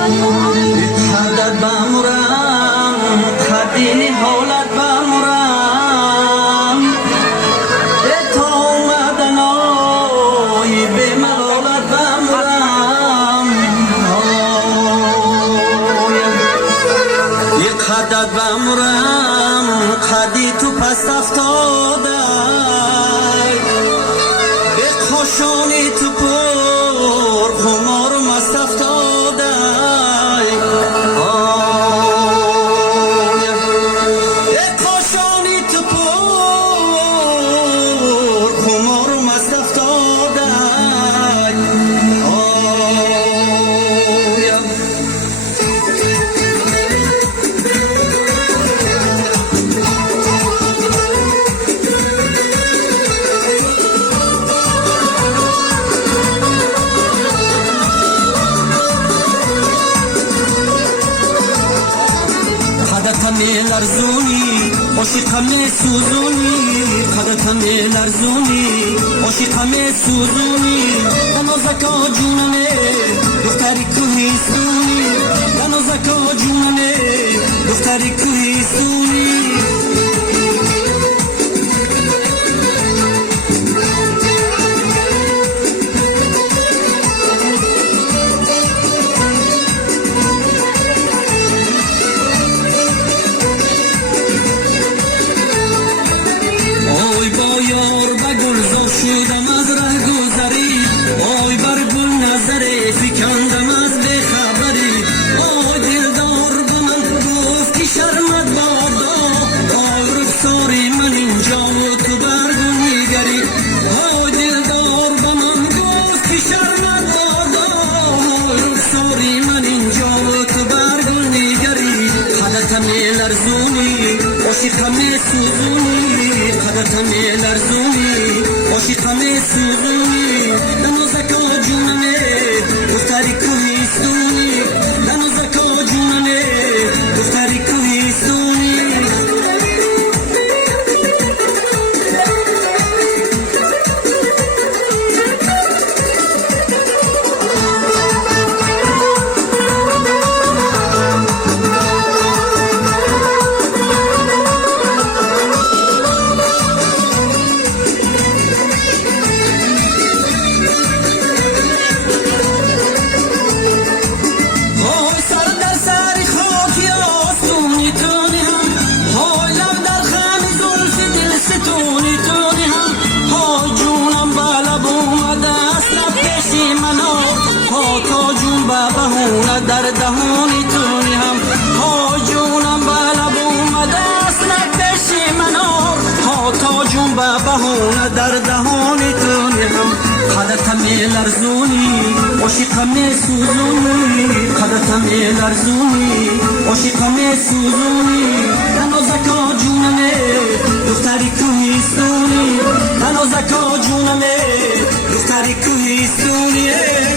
حدد بمرم قدینی حالت بمرم تا اومدن آی به ملالت بمرم یک حدد بمرم قدی تو پس افتاده به خوشانی تو پر خمار مست افتاده لرزونی عاشقم سوزونی خدتم لرزونی عاشقم سوزونی دنازکا جوننه دختری کوهستونی دنازکا جوننه دختری کوهستونی شدم از ره گذری آی بر گل نظری فکندم از بخبری آی دلدار به من گفت که شرمت بادا آی رخساری من اینجا و تو بر گل میگری آی دلدار به من گفت که شرمت بادا آی رخساری من اینجا و تو بر گل میگری خدتم لرزونی عاشقم سوزونی خدتم لرزونی عاشقم سوزونی دنازکا جوننه دختری کوهستونی دنازکا جوننه دختری کوهستونی در دهانی تونی هم ها جونم به لب اومده است نکشی منار ها تا جون به بهونه در دهانی تونی هم خدتم لرزونی عاشقم سوزونی خدتم لرزونی عاشقم سوزونی دنازکا جونمه دختری کوهستونی دنازکا جونمه دختری کوهستونی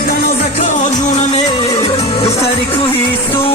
دنازکا جونمه دختری کوهستونی